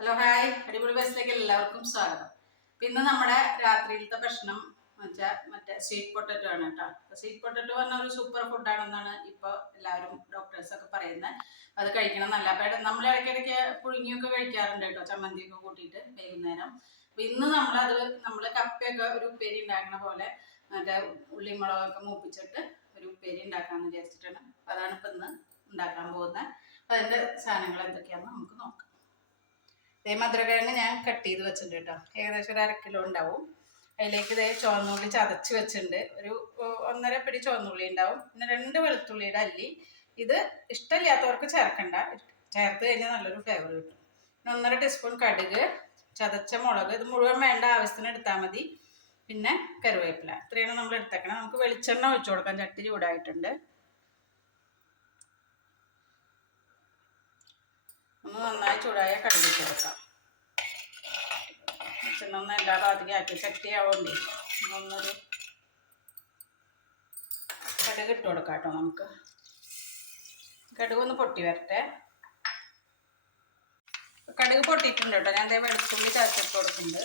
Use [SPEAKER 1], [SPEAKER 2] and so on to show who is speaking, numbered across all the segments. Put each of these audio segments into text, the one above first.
[SPEAKER 1] Hello hi അടിപൊളി ബസ്സിലേക്ക് എല്ലാവർക്കും സ്വാഗതം. ഇന്ന് നമ്മുടെ രാത്രിയിലത്തെ ഭക്ഷണം വെച്ചാൽ മറ്റേ സ്വീറ്റ് പൊട്ടറ്റോ ആണ് കേട്ടോ. സ്വീറ്റ് പൊട്ടറ്റോ പറഞ്ഞ ഒരു സൂപ്പർ ഫുഡാണെന്നാണ് ഇപ്പോൾ എല്ലാവരും ഡോക്ടേഴ്സ് ഒക്കെ പറയുന്നത്. അത് കഴിക്കണം നല്ല അപ്പം നമ്മൾ ഇടയ്ക്കിടയ്ക്ക് പുഴുങ്ങിയൊക്കെ കഴിക്കാറുണ്ട് കേട്ടോ ചമ്മന്തിയൊക്കെ കൂട്ടിയിട്ട് വൈകുന്നേരം. അപ്പം ഇന്ന് നമ്മളത് നമ്മൾ കപ്പയൊക്കെ ഒരു ഉപ്പേരി ഉണ്ടാക്കണ പോലെ മറ്റേ ഉള്ളി മുളകൊക്കെ മൂപ്പിച്ചിട്ട് ഒരു ഉപ്പേരി ഉണ്ടാക്കാമെന്ന് വിചാരിച്ചിട്ടാണ്. അതാണ് ഇപ്പം ഇന്ന് ഉണ്ടാക്കാൻ പോകുന്നത്. അതിന്റെ സാധനങ്ങൾ എന്തൊക്കെയാണെന്ന് നമുക്ക് നോക്കാം. ഇതേ മധുരക്കിഴങ്ങ് ഞാൻ കട്ട് ചെയ്ത് വെച്ചിട്ടുണ്ട് കേട്ടോ. ഏകദേശം ഒരു അര കിലോ ഉണ്ടാവും. അതിലേക്ക് ഇതേ ചുവന്നുള്ളി ചതച്ച് വെച്ചിട്ടുണ്ട്. ഒരു ഒന്നര പിടി ചുവന്നുള്ളി ഉണ്ടാവും. പിന്നെ രണ്ട് വെളുത്തുള്ളിയുടെ അല്ലി. ഇത് ഇഷ്ടമില്ലാത്തവർക്ക് ചേർക്കണ്ട. ചേർത്ത് കഴിഞ്ഞാൽ നല്ലൊരു ഫ്ലേവർ കിട്ടും. പിന്നെ ഒന്നര ടീസ്പൂൺ കടുക് ചതച്ച മുളക്. ഇത് മുഴുവൻ വേണ്ട ആവശ്യത്തിന് എടുത്താൽ മതി. പിന്നെ കറിവേപ്പില. ഇത്രയാണ് നമ്മൾ എടുത്തേക്കണം. നമുക്ക് വെളിച്ചെണ്ണ ഒഴിച്ചു കൊടുക്കാം. ചട്ടി ചൂടായിട്ടുണ്ട് ഒന്ന് നന്നായി ചൂടായ കടുകി ചേർക്കാം വെളിച്ചെണ്ണ എല്ലാ ഭാഗത്തേക്ക് ആക്കി ചട്ടി ആവണ്ടേ ഒന്നൊരു കടുക് ഇട്ട് കൊടുക്കാം കേട്ടോ നമുക്ക്. കടുക് ഒന്ന് പൊട്ടി വരട്ടെ. കടുക് പൊട്ടിയിട്ടുണ്ട് കേട്ടോ. ഞാൻ എന്തെങ്കിലും വെളുത്തുള്ളി ചേർത്തിട്ട് കൊടുക്കുന്നുണ്ട്.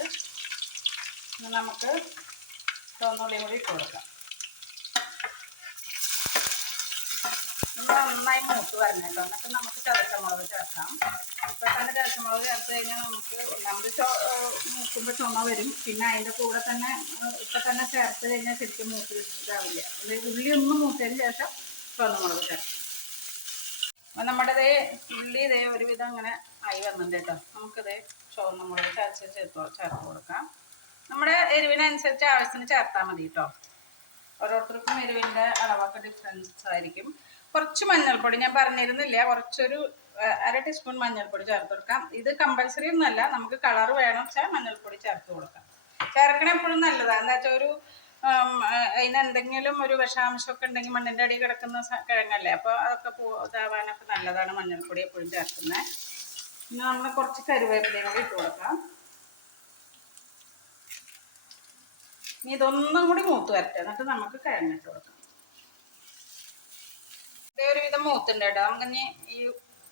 [SPEAKER 1] നമുക്ക് ചുവന്നുള്ളിയും കൂടി ഇട്ട് കൊടുക്കാം. നന്നായി മൂത്ത് വരണം എന്നിട്ട് നമുക്ക് ചതച്ചമുളക് ചേർക്കാം. പെട്ടെന്ന് ചതച്ചമുളക് ചേർത്ത് കഴിഞ്ഞാൽ നമുക്ക് നമ്മൾ മൂക്കുമ്പോൾ ചുമ വരും. പിന്നെ അതിന്റെ കൂടെ തന്നെ ഇപ്പൊ തന്നെ ചേർത്ത് കഴിഞ്ഞാൽ ശരിക്കും മൂത്ത് ഇതാവില്ല. ഇത് ഉള്ളി ഒന്ന് മൂത്തതിന് ശേഷം ചുവന്നമുളക് ചേർക്കാം. നമ്മുടെ ഇതേ ഉള്ളി ഇതേ ഒരുവിധം അങ്ങനെ ആയി വന്നിട്ടുണ്ട് കേട്ടോ. നമുക്കിതേ ചുവന്ന മുളക് ചതച്ച് ചേർത്ത് ചേർത്ത് കൊടുക്കാം. നമ്മുടെ എരിവിനനുസരിച്ച് ആവശ്യത്തിന് ചേർത്താൽ മതി കേട്ടോ. ഓരോരുത്തർക്കും എരിവിന്റെ അളവൊക്കെ ഡിഫറൻസ് ആയിരിക്കും. കുറച്ച് മഞ്ഞൾപ്പൊടി ഞാൻ പറഞ്ഞിരുന്നില്ല കുറച്ചൊരു അര ടീസ്പൂൺ മഞ്ഞൾപ്പൊടി ചേർത്ത് കൊടുക്കാം. ഇത് കമ്പൽസറി ഒന്നുമല്ല നമുക്ക് കളർ വേണം വെച്ചാൽ മഞ്ഞൾപ്പൊടി ചേർത്ത് കൊടുക്കാം. ചേർക്കണ എപ്പോഴും നല്ലതാണ് എന്താ വെച്ചാൽ ഒരു അതിനെന്തെങ്കിലും ഒരു വിഷാംശമൊക്കെ ഉണ്ടെങ്കിൽ മണ്ണിന്റെ അടി കിടക്കുന്ന കിഴങ്ങല്ലേ അപ്പോൾ അതൊക്കെ പോ ഇതാവാനൊക്കെ നല്ലതാണ് മഞ്ഞൾപ്പൊടി എപ്പോഴും ചേർക്കുന്നത് പിന്നെ നമ്മൾ കുറച്ച് കരുവേപ്പിലയും കൂടി ഇട്ട് കൊടുക്കാം. ഇനി ഇതൊന്നും കൂടി മൂത്ത് വരട്ടെ എന്നിട്ട് നമുക്ക് കിഴങ്ങിട്ട് കൊടുക്കാം. ഒരുവിധം മൂത്തുണ്ട് കേട്ടോ നമുക്ക് ഇനി ഈ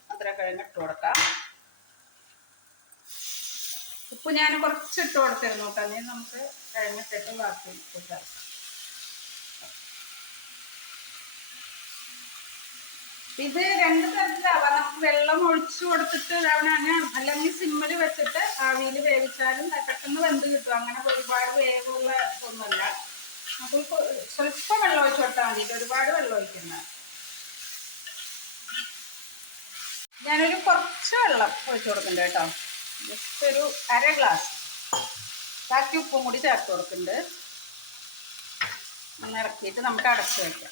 [SPEAKER 1] അത്ര കിഴങ്ങ് ഇട്ട് കൊടുക്കാം. ഉപ്പ് ഞാൻ കുറച്ച് ഇട്ട് കൊടുത്തിരുന്നു കേട്ടോ. ഇനി നമുക്ക് കിഴങ്ങിട്ടിട്ട് ബാക്കി കൂട്ടാം ഇത് രണ്ട് തരത്തിലാവാം നമുക്ക് വെള്ളം ഒഴിച്ചു കൊടുത്തിട്ട് ഇതാവണ അല്ലെങ്കിൽ സിമ്മിൽ വെച്ചിട്ട് ആവിയിൽ വേവിച്ചാലും പെട്ടെന്ന് വെന്ത് കിട്ടും. അങ്ങനെ ഒരുപാട് വേവുള്ള ഒന്നുമല്ല കൊ- സ്വല്പം വെള്ളം ഒഴിച്ചു കൊടുത്താൽ മതി. ഒരുപാട് വെള്ളം ഒഴിക്കുന്ന കുറച്ച് വെള്ളം ഒഴിച്ചു കൊടുക്കുന്നുണ്ട് കേട്ടോ. ജസ്റ്റ് ഒരു അര ഗ്ലാസ് ബാക്കി ഉപ്പും കൂടി ചേർത്ത് കൊടുക്കുന്നുണ്ട് ഒന്ന് ഇറക്കിയിട്ട് നമുക്ക് അടച്ചു വയ്ക്കാം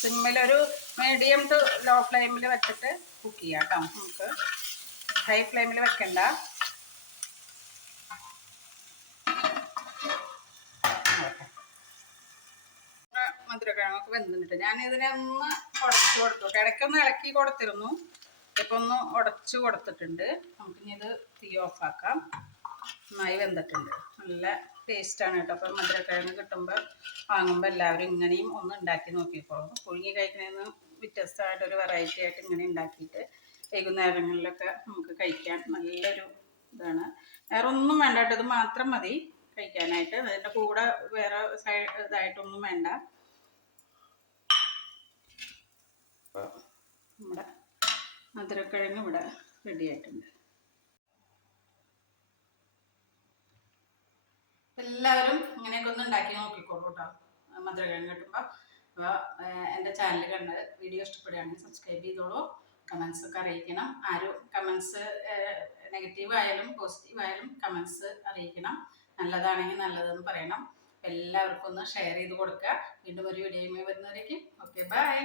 [SPEAKER 1] സിമ്മിലൊരു മീഡിയം ടു ലോ ഫ്ലെയിമിൽ വെച്ചിട്ട് കുക്ക് ചെയ്യാം കേട്ടോ നമുക്ക്. ഹൈ ഫ്ലെയിമിൽ വെക്കണ്ട. മധുരക്കിഴങ്ങൊക്കെ വെന്തിട്ട് ഞാൻ ഇതിനെ ഒന്ന് ഉടച്ചു കൊടുത്തു. ഇടയ്ക്കൊന്ന് ഇളക്കി കൊടുത്തിരുന്നു. ഇപ്പം ഒന്ന് ഉടച്ചു കൊടുത്തിട്ടുണ്ട്. നമുക്കിനി ഇത് തീ ഓഫാക്കാം നന്നായി വെന്തിട്ടുണ്ട്. നല്ല ടേസ്റ്റ് ടേസ്റ്റാണ് കേട്ടോ. അപ്പം മധുരക്കിഴങ്ങ് കിട്ടുമ്പോൾ വാങ്ങുമ്പോൾ എല്ലാവരും ഇങ്ങനെയും ഒന്ന് ഉണ്ടാക്കി നോക്കിക്കോളും പുഴുങ്ങി കഴിക്കുന്നതിന് വ്യത്യസ്തമായിട്ടൊരു വെറൈറ്റി ആയിട്ട് ഇങ്ങനെ ഉണ്ടാക്കിയിട്ട് വൈകുന്നേരങ്ങളിലൊക്കെ നമുക്ക് കഴിക്കാൻ നല്ലൊരു ഇതാണ്. വേറെ ഒന്നും വേണ്ട കേട്ടോ. ഇത് മാത്രം മതി കഴിക്കാനായിട്ട്. അതിന്റെ കൂടെ വേറെ സൈഡ് ഇതായിട്ടൊന്നും വേണ്ട. നമ്മുടെ മധുരക്കിഴങ്ങ് ഇവിടെ റെഡി ആയിട്ടുണ്ട് എല്ലാവരും ഇങ്ങനെയൊക്കെ ഒന്ന് ഉണ്ടാക്കി നോക്കിക്കോളൂ കേട്ടോ. മധുരക്കിഴങ്ങ് കിട്ടുമ്പോൾ അപ്പോൾ എന്റെ ചാനൽ കണ്ട് വീഡിയോ ഇഷ്ടപ്പെടുകയാണെങ്കിൽ സബ്സ്ക്രൈബ് ചെയ്തോളൂ. കമൻസ് ഒക്കെ അറിയിക്കണം. ആരും കമൻസ് നെഗറ്റീവ് ആയാലും പോസിറ്റീവ് ആയാലും കമൻസ് അറിയിക്കണം. നല്ലതാണെങ്കിൽ നല്ലതെന്ന് പറയണം. എല്ലാവർക്കും ഒന്ന് ഷെയർ ചെയ്ത് കൊടുക്കുക. വീണ്ടും ഒരു വീഡിയോയുമായി വരുന്നവരേക്കും. Okay bye